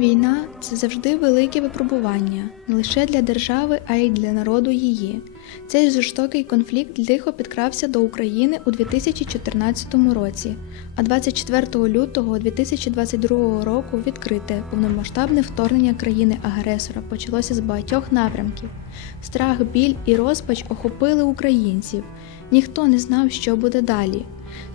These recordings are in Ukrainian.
Війна це завжди велике випробування не лише для держави, а й для народу її. Цей жорстокий конфлікт лихо підкрався до України у 2014 році, а 24 лютого 2022 року відкрите повномасштабне вторгнення країни-агресора почалося з багатьох напрямків. Страх, біль і розпач охопили українців. Ніхто не знав, що буде далі.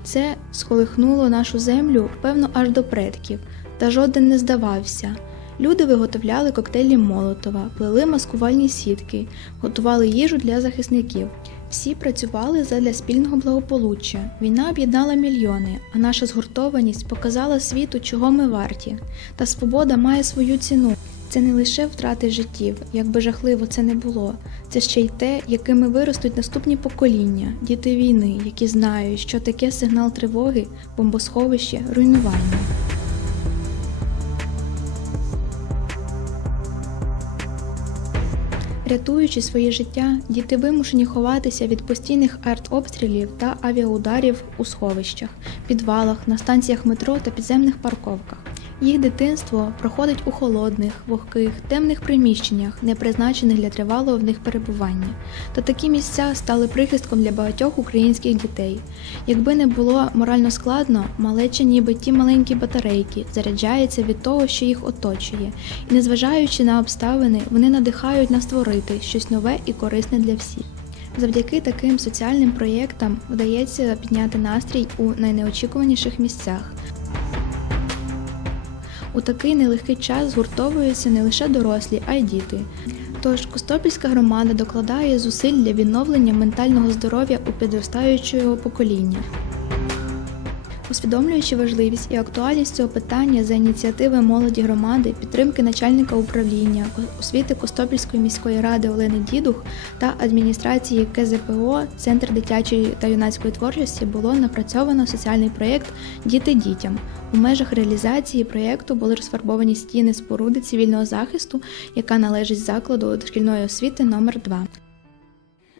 Це сколихнуло нашу землю, певно, аж до предків, та жоден не здавався. Люди виготовляли коктейлі Молотова, плели маскувальні сітки, готували їжу для захисників. Всі працювали задля спільного благополуччя. Війна об'єднала мільйони, а наша згуртованість показала світу, чого ми варті. Та свобода має свою ціну. Це не лише втрати життів, як би жахливо це не було. Це ще й те, якими виростуть наступні покоління, діти війни, які знають, що таке сигнал тривоги, бомбосховище, руйнування. Рятуючи своє життя, діти вимушені ховатися від постійних артобстрілів та авіаударів у сховищах, підвалах, на станціях метро та підземних парковках. Їх дитинство проходить у холодних, вогких, темних приміщеннях, не призначених для тривалого в них перебування. Та такі місця стали прихистком для багатьох українських дітей. Якби не було морально складно, малеча, ніби ті маленькі батарейки, заряджається від того, що їх оточує, і незважаючи на обставини, вони надихають нас створити щось нове і корисне для всіх. Завдяки таким соціальним проєктам вдається підняти настрій у найнеочікуваніших місцях. У такий нелегкий час згуртовуються не лише дорослі, а й діти. Тож Костопільська громада докладає зусиль для відновлення ментального здоров'я у підростаючого покоління. Усвідомлюючи важливість і актуальність цього питання за ініціативи молоді громади, підтримки начальника управління освіти Костопільської міської ради Олени Дідух та адміністрації КЗПО Центр дитячої та юнацької творчості було напрацьовано соціальний проєкт Діти дітям. У межах реалізації проєкту були розфарбовані стіни споруди цивільного захисту, яка належить закладу дошкільної освіти номер 2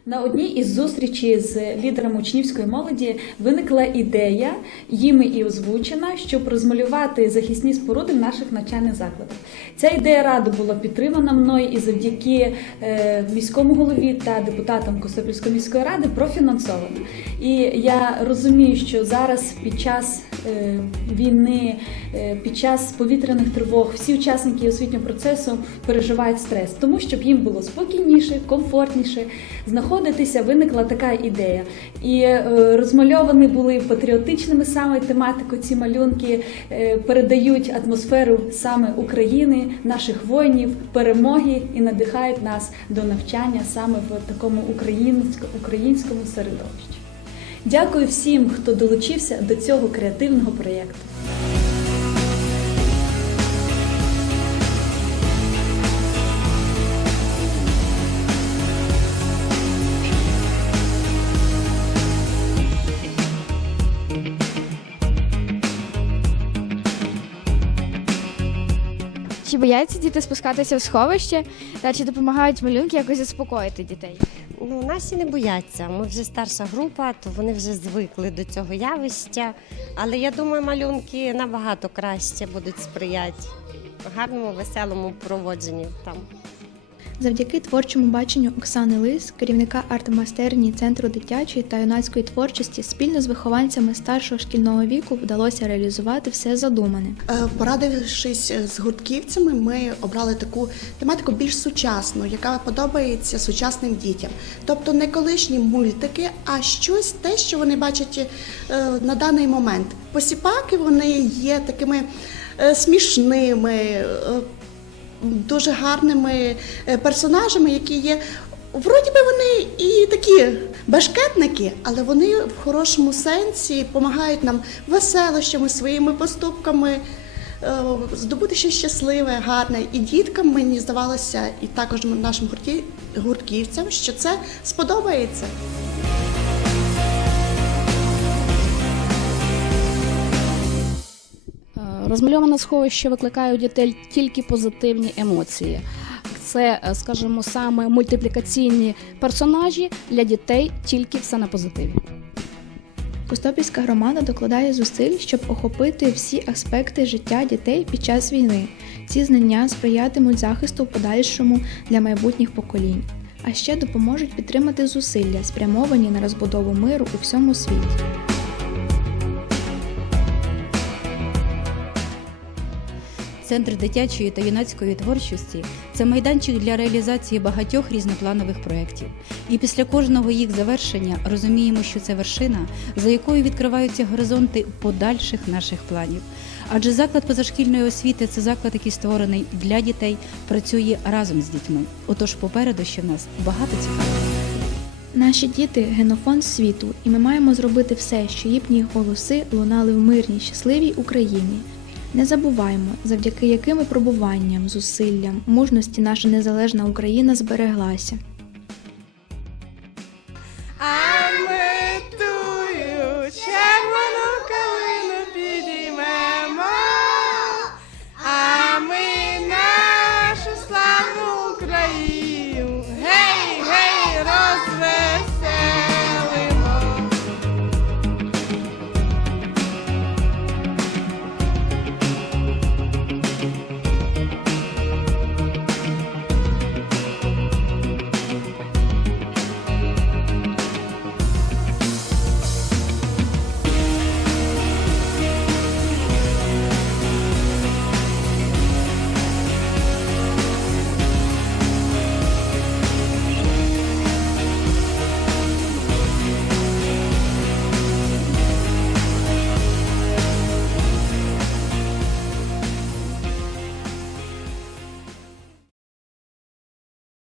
На одній із зустрічей з лідерами учнівської молоді виникла ідея, їми і озвучена, щоб розмалювати захисні споруди в наших навчальних закладах. Ця ідея ради була підтримана мною і завдяки е, міському голові та депутатам Костопільської міської ради профінансована. І я розумію, що зараз під час війни, е, під час повітряних тривог всі учасники освітнього процесу переживають стрес, тому щоб їм було спокійніше, комфортніше знаходитися, виникла така ідея. І е, розмальовані були патріотичними саме тематикою. Ці малюнки е, передають атмосферу саме України, наших воїнів, перемоги і надихають нас до навчання саме в такому українсько- українському середовищі. Дякую всім, хто долучився до цього креативного проєкту. Чи бояться діти спускатися в сховище та чи допомагають малюнки якось заспокоїти дітей? Ну, наші не бояться. Ми вже старша група, то вони вже звикли до цього явища. Але я думаю, малюнки набагато краще будуть сприяти гарному, веселому проводженню там. Завдяки творчому баченню Оксани Лис, керівника арт-майстерні Центру дитячої та юнацької творчості, спільно з вихованцями старшого шкільного віку вдалося реалізувати все задумане. Е, Порадившись з гуртківцями, ми обрали таку тематику більш сучасну, яка подобається сучасним дітям. Тобто не колишні мультики, а щось те, що вони бачать е, на даний момент. Посіпаки вони є такими е, смішними. Дуже гарними е, персонажами, які є. Вроді би вони і такі башкетники, але вони в хорошому сенсі допомагають нам веселощами, своїми поступками е, здобути щось щасливе, гарне. І діткам мені здавалося, і також нашим гуртківцям, що це сподобається. Розмальоване сховище викликає у дітей тільки позитивні емоції. Це, е, скажімо, саме мультиплікаційні персонажі для дітей тільки все на позитиві. Костопільська громада докладає зусиль, щоб охопити всі аспекти життя дітей під час війни. Ці знання сприятимуть захисту в подальшому для майбутніх поколінь, а ще допоможуть підтримати зусилля, спрямовані на розбудову миру у всьому світі. Центр дитячої та юнацької творчості це майданчик для реалізації багатьох різнопланових проєктів. І після кожного їх завершення розуміємо, що це вершина, за якою відкриваються горизонти подальших наших планів. Адже заклад позашкільної освіти це заклад, який створений для дітей, працює разом з дітьми. Отож, попереду ще в нас багато цікавого. Наші діти генофонд світу, і ми маємо зробити все, що їхні голоси лунали в мирній, щасливій Україні. Не забуваємо, завдяки яким випробуванням, зусиллям, мужності наша незалежна Україна збереглася.